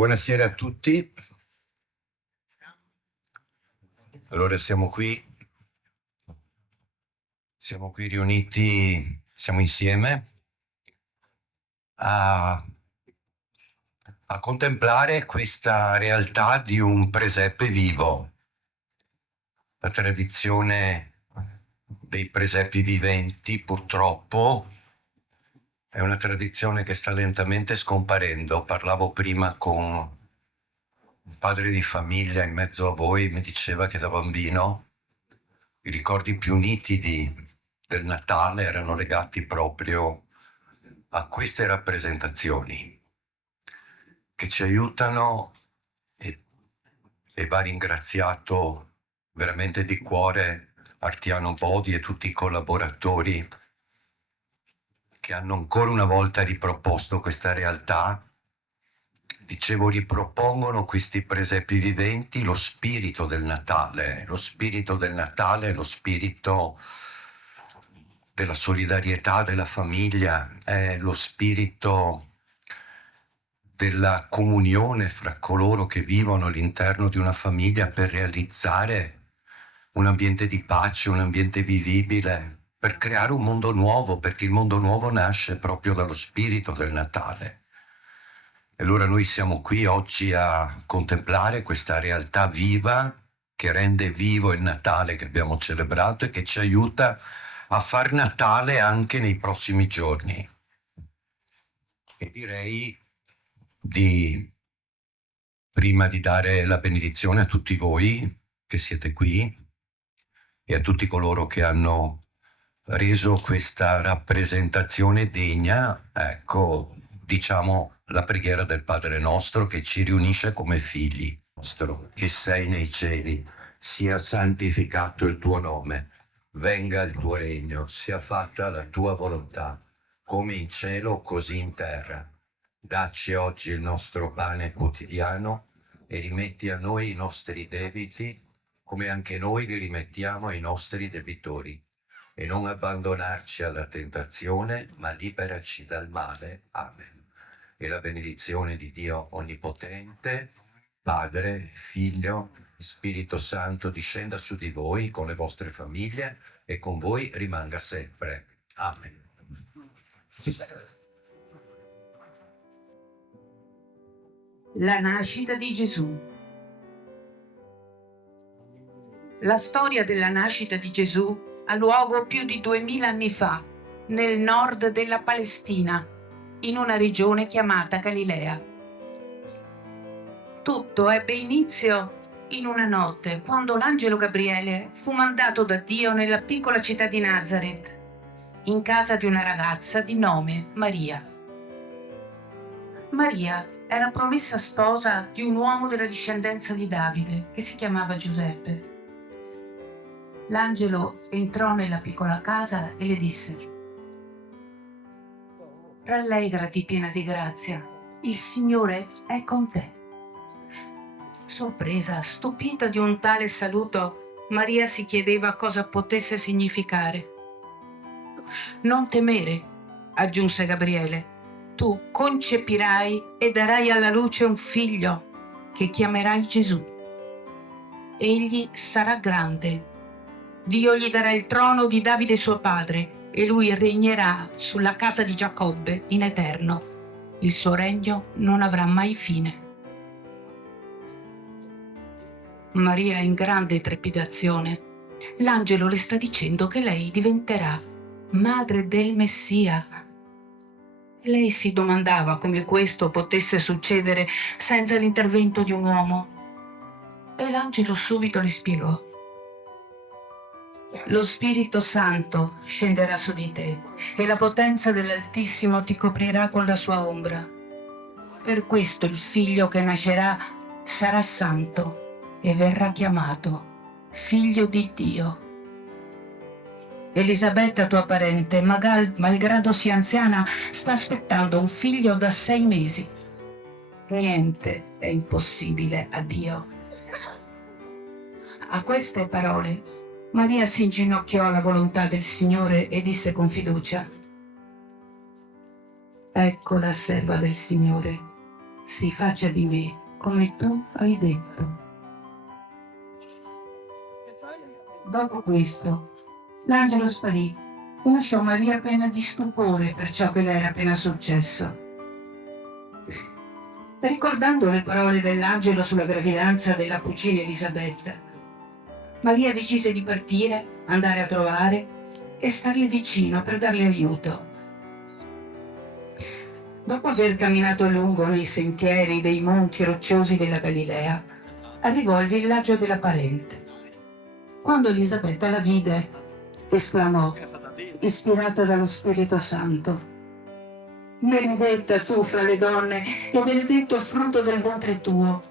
Buonasera a tutti. Allora siamo qui riuniti, siamo insieme a contemplare questa realtà di un presepe vivo. La tradizione dei presepi viventi, purtroppo, è una tradizione che sta lentamente scomparendo. Parlavo prima con un padre di famiglia in mezzo a voi, mi diceva che da bambino i ricordi più nitidi del Natale erano legati proprio a queste rappresentazioni che ci aiutano, e va ringraziato veramente di cuore Artiano Bodi e tutti i collaboratori che hanno ancora una volta riproposto questa realtà. Dicevo, ripropongono questi presepi viventi, lo spirito del Natale, lo spirito della solidarietà della famiglia, è lo spirito della comunione fra coloro che vivono all'interno di una famiglia per realizzare un ambiente di pace, un ambiente vivibile, per creare un mondo nuovo, perché il mondo nuovo nasce proprio dallo spirito del Natale. E allora noi siamo qui oggi a contemplare questa realtà viva che rende vivo il Natale che abbiamo celebrato e che ci aiuta a far Natale anche nei prossimi giorni. E direi prima di dare la benedizione a tutti voi che siete qui e a tutti coloro che hanno reso questa rappresentazione degna, ecco, diciamo la preghiera del Padre nostro che ci riunisce come figli. Nostro, che sei nei cieli, sia santificato il tuo nome, venga il tuo regno, sia fatta la tua volontà, come in cielo così in terra. Dacci oggi il nostro pane quotidiano e rimetti a noi i nostri debiti, come anche noi li rimettiamo ai nostri debitori. E non abbandonarci alla tentazione, ma liberaci dal male. Amen. E la benedizione di Dio Onnipotente, Padre, Figlio, Spirito Santo, discenda su di voi con le vostre famiglie e con voi rimanga sempre. Amen. La nascita di Gesù. La storia della nascita di Gesù ha luogo più di 2000 anni fa, nel nord della Palestina, in una regione chiamata Galilea. Tutto ebbe inizio in una notte, quando l'angelo Gabriele fu mandato da Dio nella piccola città di Nazareth, in casa di una ragazza di nome Maria. Maria era promessa sposa di un uomo della discendenza di Davide, che si chiamava Giuseppe. L'angelo entrò nella piccola casa e le disse: «Rallegrati, piena di grazia, il Signore è con te». Sorpresa, stupita di un tale saluto, Maria si chiedeva cosa potesse significare. «Non temere», aggiunse Gabriele, «tu concepirai e darai alla luce un figlio che chiamerai Gesù. Egli sarà grande. Dio gli darà il trono di Davide suo padre e lui regnerà sulla casa di Giacobbe in eterno. Il suo regno non avrà mai fine». Maria è in grande trepidazione. L'angelo le sta dicendo che lei diventerà madre del Messia. Lei si domandava come questo potesse succedere senza l'intervento di un uomo. E l'angelo subito le spiegò: «Lo Spirito Santo scenderà su di te e la potenza dell'Altissimo ti coprirà con la sua ombra. Per questo il figlio che nascerà sarà santo e verrà chiamato Figlio di Dio. Elisabetta, tua parente, malgrado sia anziana, sta aspettando un figlio da 6 mesi. Niente è impossibile a Dio». A queste parole, Maria si inginocchiò alla volontà del Signore e disse con fiducia: «Ecco la serva del Signore, si faccia di me come tu hai detto. Dopo questo, l'angelo sparì e lasciò Maria piena di stupore per ciò che le era appena successo. Ricordando le parole dell'angelo sulla gravidanza della cugina Elisabetta, Maria decise di partire, andare a trovare e starle vicino per darle aiuto. Dopo aver camminato a lungo nei sentieri dei monti rocciosi della Galilea, arrivò al villaggio della parente. Quando Elisabetta la vide, esclamò, ispirata dallo Spirito Santo: benedetta tu fra le donne e benedetto il frutto del ventre tuo.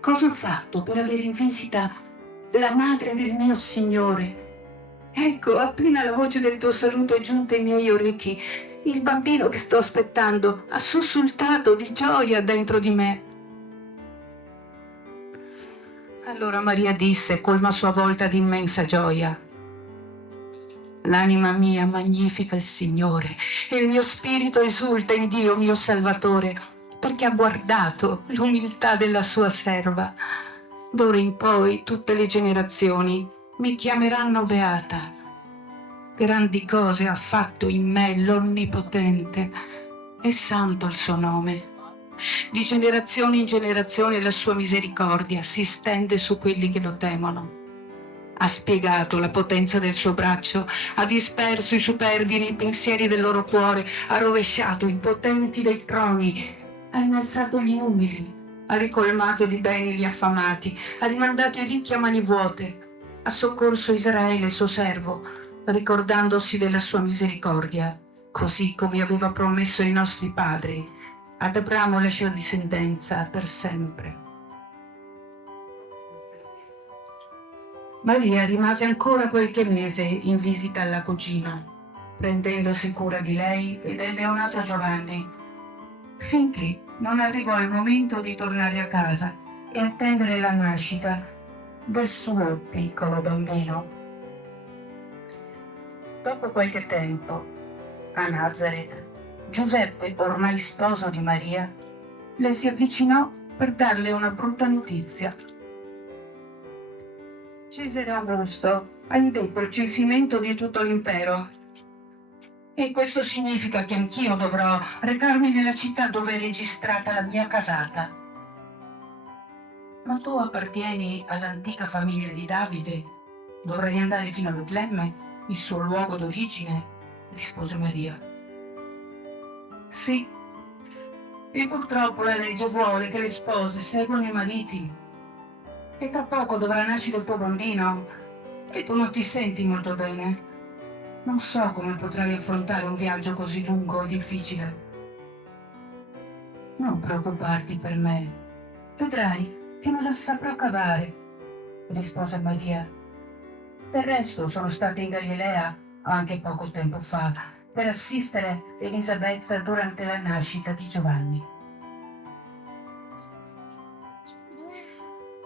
Cosa ho fatto per avere in visita la madre del mio Signore? Ecco, appena la voce del tuo saluto è giunta ai miei orecchi, il bambino che sto aspettando ha sussultato di gioia dentro di me. Allora Maria disse, colma a sua volta di immensa gioia: l'anima mia magnifica il Signore e il mio spirito esulta in Dio mio Salvatore, perché ha guardato l'umiltà della sua serva. D'ora in poi tutte le generazioni mi chiameranno beata. Grandi cose ha fatto in me l'Onnipotente, e santo il suo nome. Di generazione in generazione la sua misericordia si stende su quelli che lo temono. Ha spiegato la potenza del suo braccio, ha disperso i superbi nei pensieri del loro cuore, ha rovesciato i potenti dei troni, ha innalzato gli umili, ha ricolmato di beni gli affamati, ha rimandato i ricchi a mani vuote, ha soccorso Israele, suo servo, ricordandosi della sua misericordia, così come aveva promesso ai nostri padri, ad Abramo la sua discendenza per sempre. Maria rimase ancora qualche mese in visita alla cugina, prendendosi cura di lei e del neonato Giovanni, finché non arrivò il momento di tornare a casa e attendere la nascita del suo piccolo bambino. Dopo qualche tempo, a Nazareth, Giuseppe, ormai sposo di Maria, le si avvicinò per darle una brutta notizia. Cesare Augusto ha indetto il censimento di tutto l'impero, e questo significa che anch'io dovrò recarmi nella città dove è registrata la mia casata. Ma tu appartieni all'antica famiglia di Davide, dovrai andare fino a Betlemme, il suo luogo d'origine, rispose Maria. Sì, e purtroppo la legge vuole che le spose seguano i mariti, e tra poco dovrà nascere il tuo bambino, e tu non ti senti molto bene. Non so come potrai affrontare un viaggio così lungo e difficile. Non preoccuparti per me, vedrai che me la saprò cavare, rispose Maria. Del resto sono stata in Galilea anche poco tempo fa per assistere Elisabetta durante la nascita di Giovanni.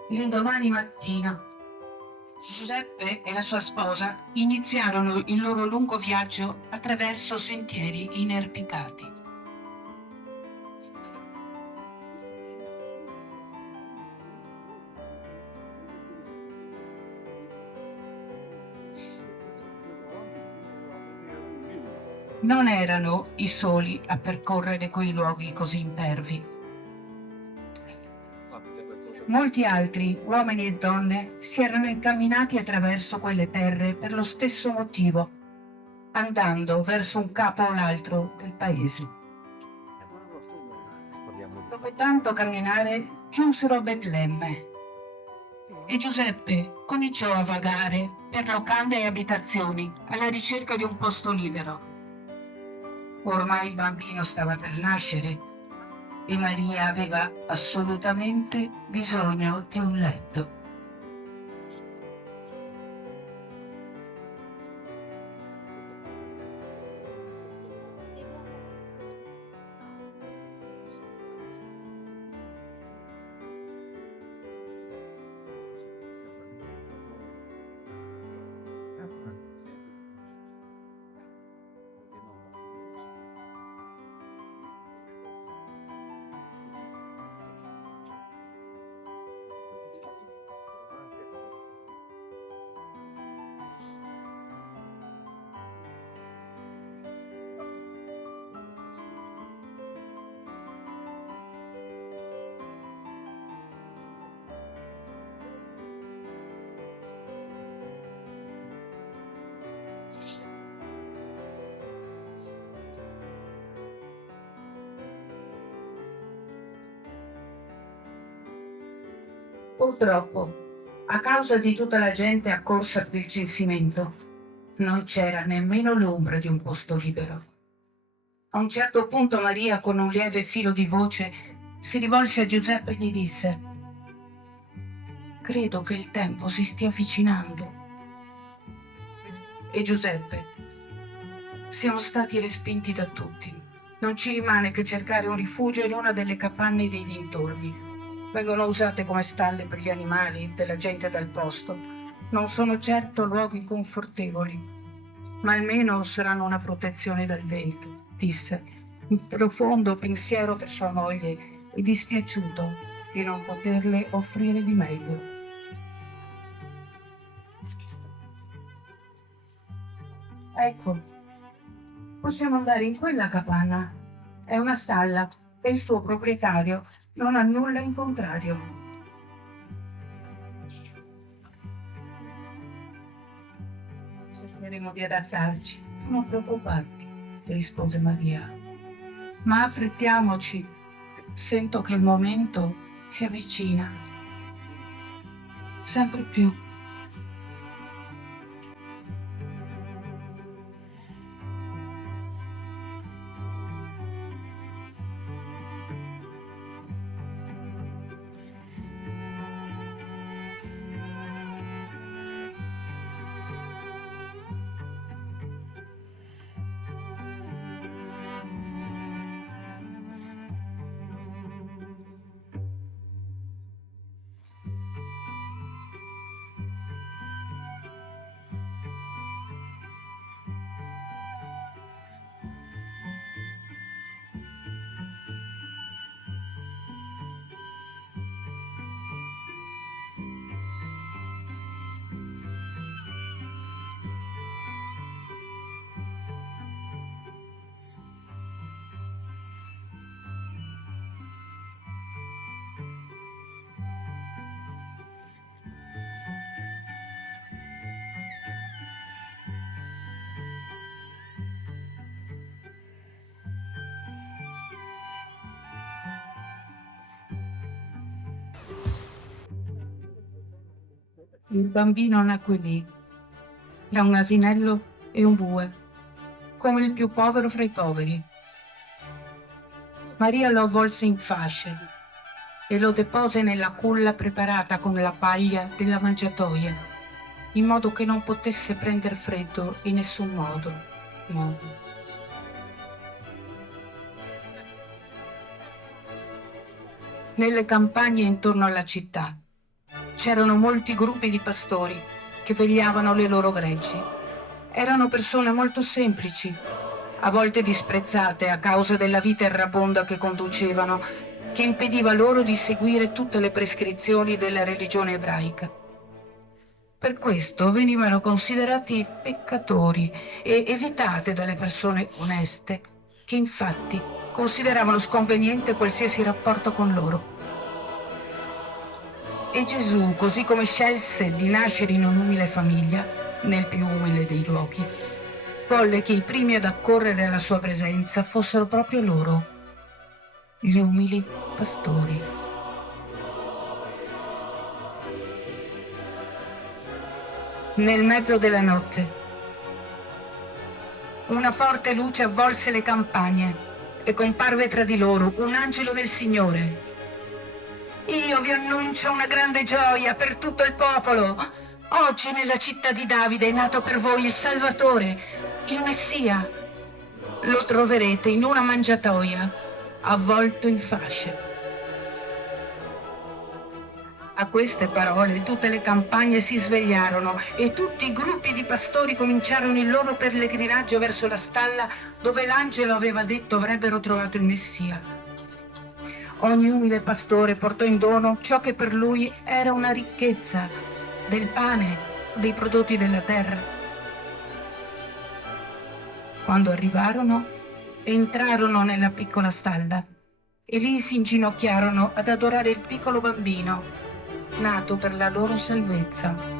L'indomani mattina, Giuseppe e la sua sposa iniziarono il loro lungo viaggio attraverso sentieri inerpicati. Non erano i soli a percorrere quei luoghi così impervi. Molti altri, uomini e donne, si erano incamminati attraverso quelle terre per lo stesso motivo, andando verso un capo o l'altro del paese. Dopo tanto camminare, giunsero a Betlemme e Giuseppe cominciò a vagare per locande e abitazioni alla ricerca di un posto libero. Ormai il bambino stava per nascere e Maria aveva assolutamente bisogno di un letto. Purtroppo, a causa di tutta la gente accorsa per il censimento, non c'era nemmeno l'ombra di un posto libero. A un certo punto Maria, con un lieve filo di voce, si rivolse a Giuseppe e gli disse: «Credo che il tempo si stia avvicinando». E Giuseppe: «Siamo stati respinti da tutti. Non ci rimane che cercare un rifugio in una delle capanne dei dintorni. Vengono usate come stalle per gli animali della gente del posto. Non sono certo luoghi confortevoli, ma almeno saranno una protezione dal vento», disse, in profondo pensiero per sua moglie e dispiaciuto di non poterle offrire di meglio. «Ecco, possiamo andare in quella capanna. È una stalla e il suo proprietario non ha nulla in contrario». «Cercheremo di adattarci, non preoccuparti», rispose Maria. «Ma affrettiamoci. Sento che il momento si avvicina. Sempre più». Il bambino nacque lì, da un asinello e un bue, come il più povero fra i poveri. Maria lo avvolse in fasce e lo depose nella culla preparata con la paglia della mangiatoia, in modo che non potesse prender freddo in nessun modo. Nelle campagne intorno alla città c'erano molti gruppi di pastori che vegliavano le loro greggi. Erano persone molto semplici, a volte disprezzate a causa della vita errabonda che conducevano, che impediva loro di seguire tutte le prescrizioni della religione ebraica. Per questo venivano considerati peccatori e evitate dalle persone oneste, che infatti consideravano sconveniente qualsiasi rapporto con loro. E Gesù, così come scelse di nascere in un'umile famiglia, nel più umile dei luoghi, volle che i primi ad accorrere alla sua presenza fossero proprio loro, gli umili pastori. Nel mezzo della notte, una forte luce avvolse le campagne e comparve tra di loro un angelo del Signore. «Io vi annuncio una grande gioia per tutto il popolo. Oggi nella città di Davide è nato per voi il Salvatore, il Messia. Lo troverete in una mangiatoia, avvolto in fasce». A queste parole tutte le campagne si svegliarono e tutti i gruppi di pastori cominciarono il loro pellegrinaggio verso la stalla dove l'angelo aveva detto avrebbero trovato il Messia. Ogni umile pastore portò in dono ciò che per lui era una ricchezza, del pane, dei prodotti della terra. Quando arrivarono, entrarono nella piccola stalla e lì si inginocchiarono ad adorare il piccolo bambino, nato per la loro salvezza.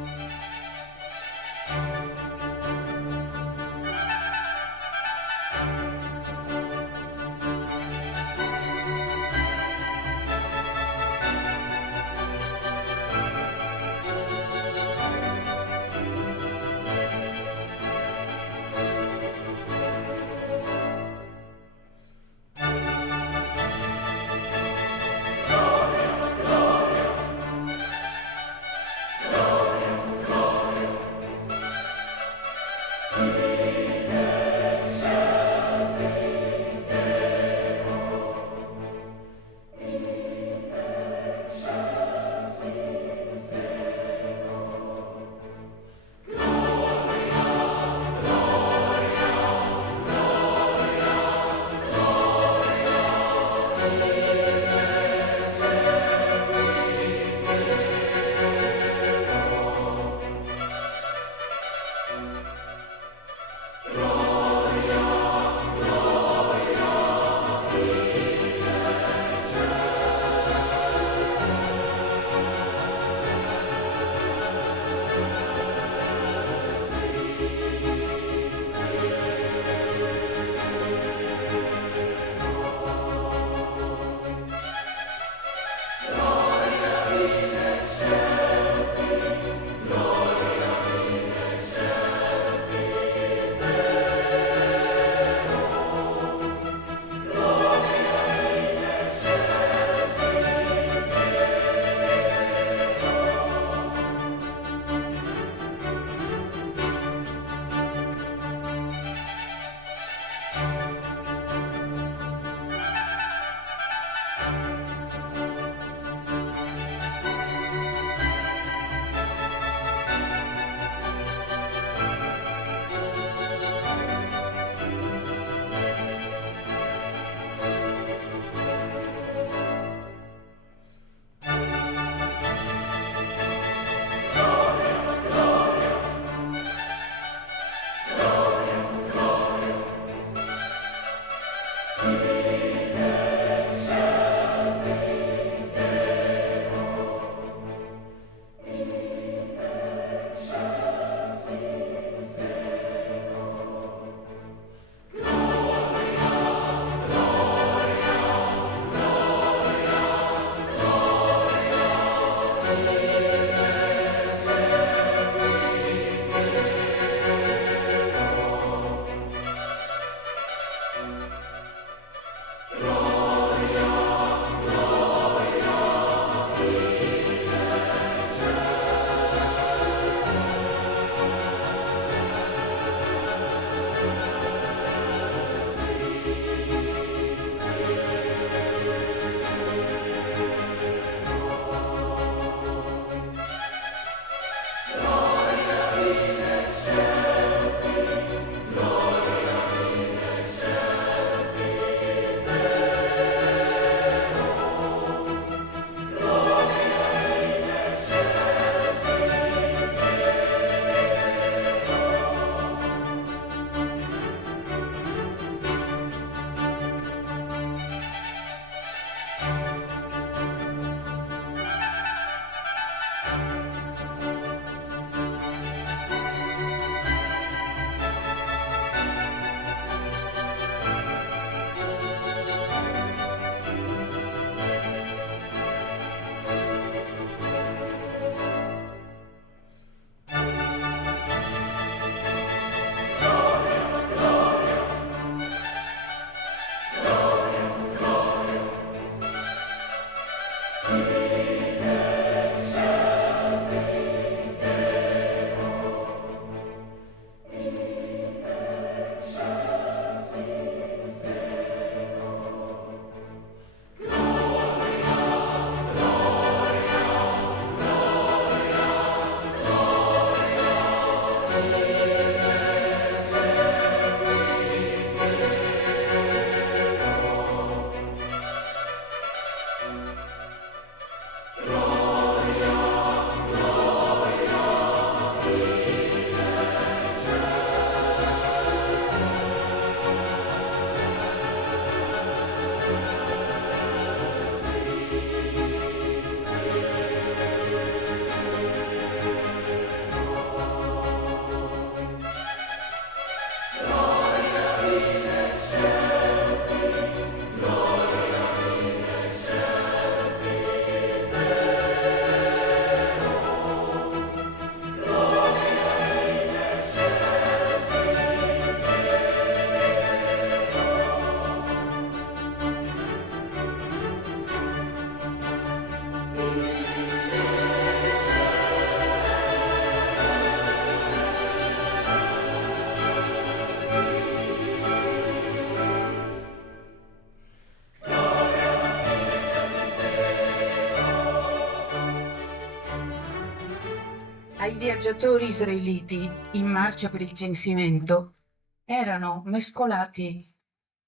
ai viaggiatori israeliti in marcia per il censimento erano mescolati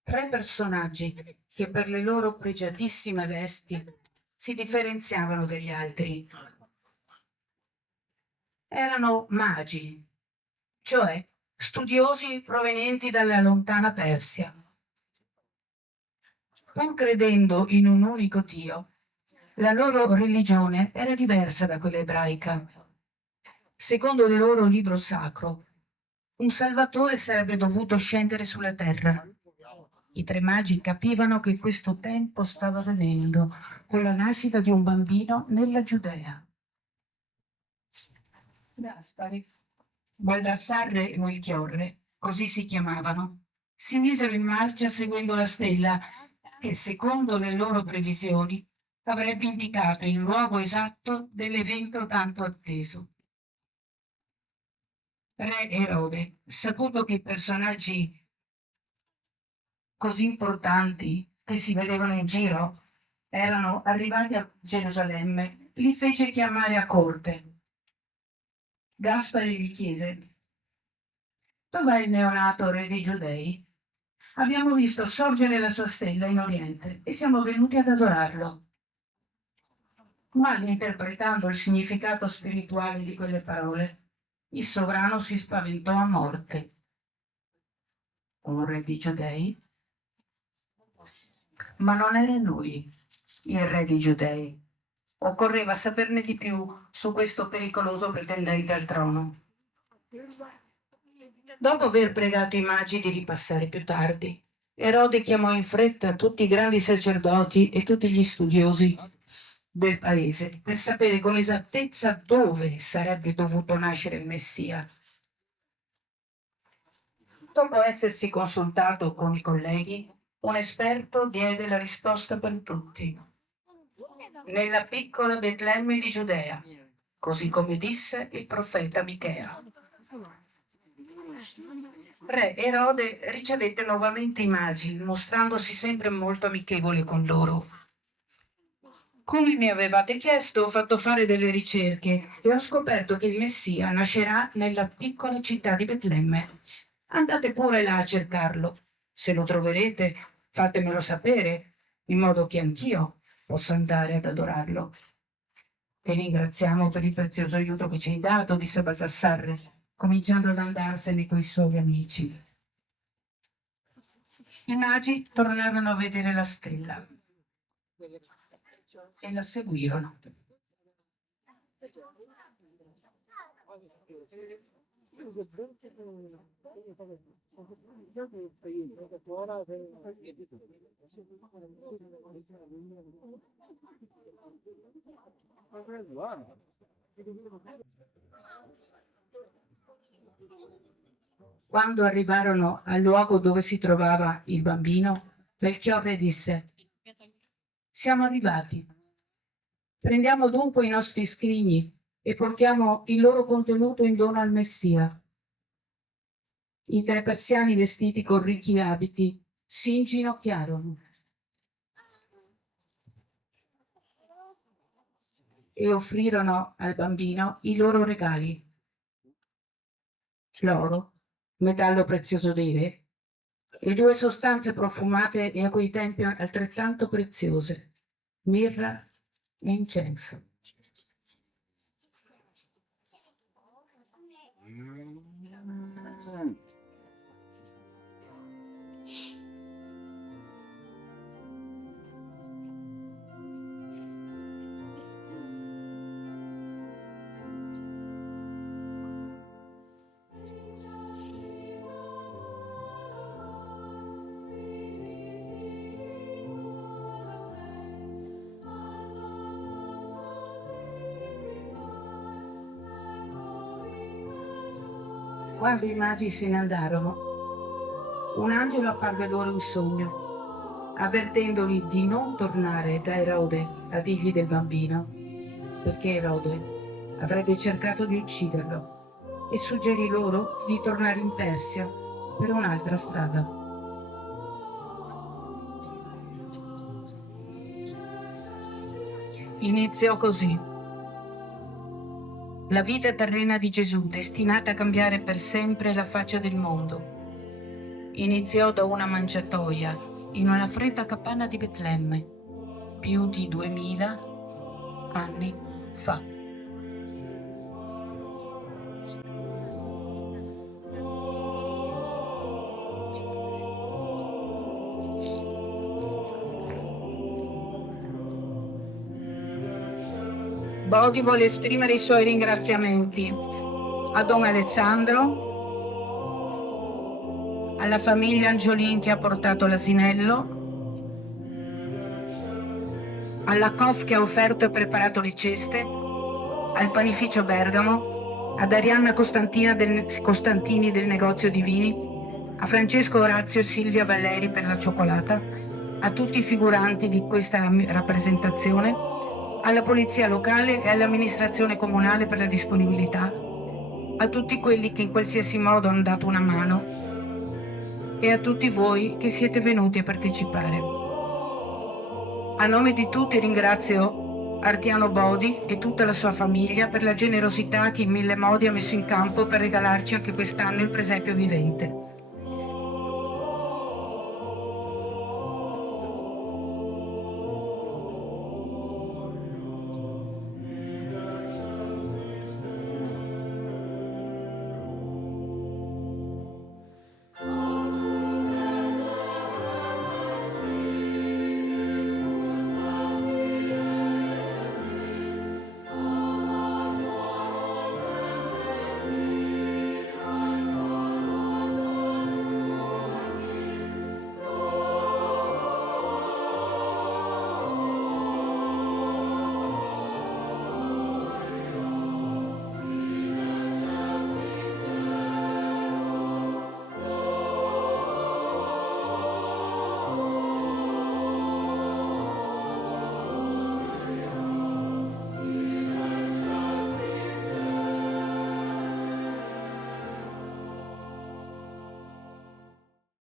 tre personaggi che per le loro pregiatissime vesti si differenziavano dagli altri. Erano magi, cioè studiosi provenienti dalla lontana Persia. Pur credendo in un unico Dio, la loro religione era diversa da quella ebraica. Secondo il loro libro sacro, un Salvatore sarebbe dovuto scendere sulla terra. I tre magi capivano che questo tempo stava venendo con la nascita di un bambino nella Giudea. Gaspare, Baldassarre e Melchiorre, così si chiamavano, si misero in marcia seguendo la stella che, secondo le loro previsioni, avrebbe indicato il luogo esatto dell'evento tanto atteso. Re Erode, saputo che i personaggi così importanti che si vedevano in giro erano arrivati a Gerusalemme, li fece chiamare a corte. Gaspare gli chiese: dov'è il neonato re dei Giudei? Abbiamo visto sorgere la sua stella in Oriente e siamo venuti ad adorarlo. Mal interpretando il significato spirituale di quelle parole, il sovrano si spaventò a morte. Un re di Giudei? Ma non era lui il re dei Giudei. Occorreva saperne di più su questo pericoloso pretendente al trono. Dopo aver pregato i magi di ripassare più tardi, Erode chiamò in fretta tutti i grandi sacerdoti e tutti gli studiosi del paese per sapere con esattezza dove sarebbe dovuto nascere il Messia. Dopo essersi consultato con i colleghi, un esperto diede la risposta per tutti: nella piccola Betlemme di Giudea, così come disse il profeta Michea. Re Erode ricevette nuovamente i magi, mostrandosi sempre molto amichevole con loro. Come mi avevate chiesto, ho fatto fare delle ricerche e ho scoperto che il Messia nascerà nella piccola città di Betlemme. Andate pure là a cercarlo. Se lo troverete, fatemelo sapere, in modo che anch'io possa andare ad adorarlo. Ti ringraziamo per il prezioso aiuto che ci hai dato, disse Baldassarre, cominciando ad andarsene coi suoi amici. I magi tornarono a vedere la stella e la seguirono. Quando arrivarono al luogo dove si trovava il bambino, Melchiorre disse: siamo arrivati. Prendiamo dunque i nostri scrigni e portiamo il loro contenuto in dono al Messia. I tre persiani vestiti con ricchi abiti si inginocchiarono e offrirono al bambino i loro regali: l'oro, metallo prezioso dei re, e due sostanze profumate e a quei tempi altrettanto preziose, mirra e incenso. Quando i magi se ne andarono, un angelo apparve loro in sogno, avvertendoli di non tornare da Erode a dirgli del bambino, perché Erode avrebbe cercato di ucciderlo, e suggerì loro di tornare in Persia per un'altra strada. Iniziò così la vita terrena di Gesù, destinata a cambiare per sempre la faccia del mondo. Iniziò da una mangiatoia in una fredda capanna di Betlemme, più di 2000 anni fa. Bodi vuole esprimere i suoi ringraziamenti a Don Alessandro, alla famiglia Angiolin che ha portato l'asinello, alla COF che ha offerto e preparato le ceste, al panificio Bergamo, ad Arianna Costantini del negozio di vini, a Francesco Orazio e Silvia Valleri per la cioccolata, a tutti i figuranti di questa rappresentazione, alla polizia locale e all'amministrazione comunale per la disponibilità, a tutti quelli che in qualsiasi modo hanno dato una mano e a tutti voi che siete venuti a partecipare. A nome di tutti ringrazio Artiano Bodi e tutta la sua famiglia per la generosità che in mille modi ha messo in campo per regalarci anche quest'anno il presepio vivente.